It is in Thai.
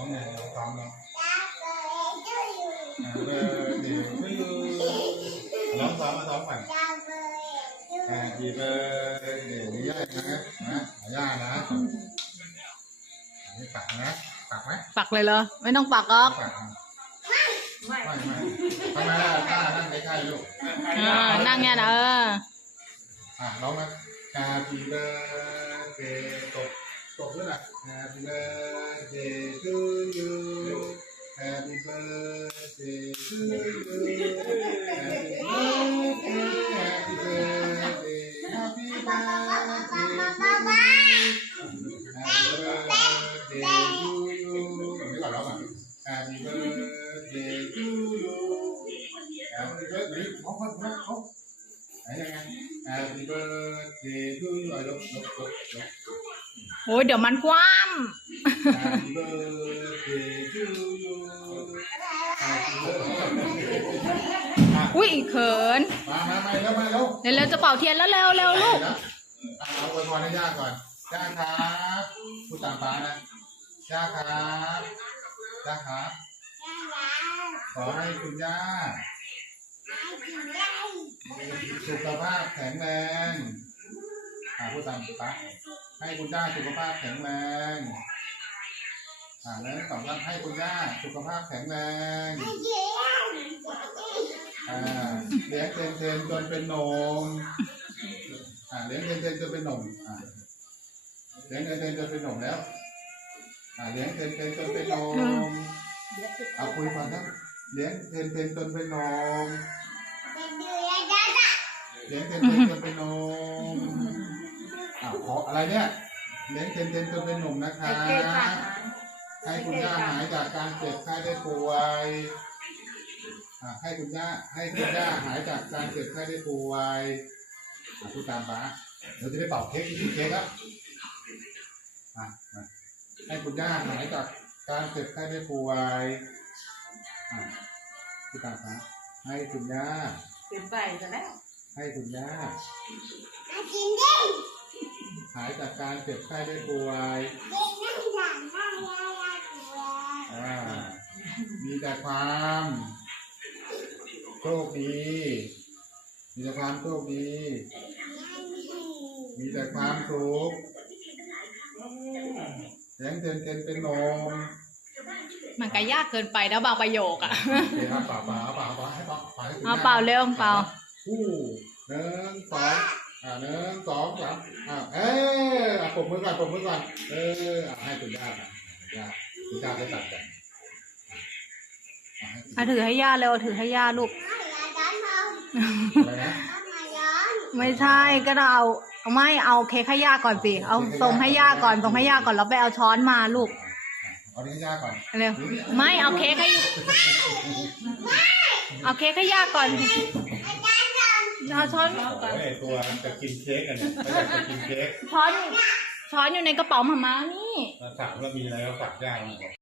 ร้องไงร้องซ้อมร้องเบอร์เดย์ทูยูร้องซ้อมมาซ้อมก่อน Happy birthday นี่ย่านะนะย่านะนี่ปักนะปักไหมปักเลยเหรอ ไม่ต้องปักหรอกปักไม่ไม่ไม่ทำไมล่ะป้านั่งใกล้ๆลูกอ่านั่งเงี้ยนะเอออะร้องมา Happy birthday ต บตบด้วยนะ Happy birthday to you Happy birthday to you Happy birthday Happy birthday Happy birthday Happy birthday to you ไม่ก่อนร้องก่อน Happy birthday to you Happy birthday เขาเขาเขาเขาไหนยังไง Happy birthday to you อะยกยกยกยกโอ้ยเดี๋ยวมันคว่ Happy birthday to you Happy birthday อะำอุ้ยเขิน มามามาเร็วมาเร็วเร็วๆจะเป่าเทียนแล้วเร็วเร็วลูกเอาอวยพรให้ย่าก่อนย่าครับพูดตามป้านะย่าครับย่าครับ ขอให้คุณย่าสุขภาพแข็งแรงอ่าพูดตามป้า ให้คุณย่าสุขภาพแข็งแรงอ่าแล้วสองรับให้คุณย่าสุขภาพแข็งแรงอ่าเลี้ยงเทนเทนจนเป็นหนมอ่าเลี้ยงเทนเทนจนเป็นหนมอ่าเลี้ยงเทนเทนจนเป็นหนมแล้วอ่าเลี้ยงเทนเทนจนเป็นหนมเอาคุยก่อนครับเลี้ยงเทนเทนจนเป็นหนมเลี้ยงเทนเทนจนเป็นหนม อ้าวขออะไรเนี่ยเลี้ยงเทนเทนจนเป็นหนุ่มนะคะ ให้คุณย่าหายจากการเจ็บไข้ได้ป่วยอ่าให้คุณย่าให้คุณย่าหายจากการเจ็บไข้ได้ป่วยอ่าพูดตามป้าเดี๋ยวจะได้เป่าเค้กกินเค้กครับอะมาให้คุณย่าหายจากการเจ็บไข้ได้ป่วยอ่าพูดตามป้าให้คุณย่า เป็นไปซะแล้ว ให้คุณย่า หายจากการเจ็บไข้ได้ป่วยอ่ามีแต่ความโชคดี มีแต่ความโชคดี มีแต่ความสุขเสียงเต็นเต็นเป็นนมมันก็ยากเกินไปนะบางประโยคอะโอเคครับเปล่าเปล่าเปล่าเปล่าให้เปล่าเปล่าให้คุณเอาย่เป่าเร็วเป่าคู่หนึ่งสอง อ่าหนึ่งสองสามอ่าเอ้ยอะปรบมือก่อนปรบมือก่อนเอออะให้คุณย่าก่อนคุณย่าคุณย่าได้ตัดกันอะให้คุณเอาถือให้ย่าเร็วถือให้ย่าลูก อะไรนะ ไม่ใช่ก็ต้องเอาเอาไม่เอาเค้กให้ย่าก่อนสิเอาทรงให้ย่าก่อนทรงให้ย่าก่อนแล้วไปเอาช้อนมาลูกเอานี้ให้ย่าก่อนเร็วไม่เอาเค้กให้เอาเค้กให้ย่าก่อน เอาช้อนโอ้ยตัวจะกินเค้กกันเนี่ยไม่อยากจะกินเค้กช้อนช้อนอยู่ในกระเป๋าหมาม้านี่เราสั่งว่ามีอะไรเราสั่งย่ามาบอก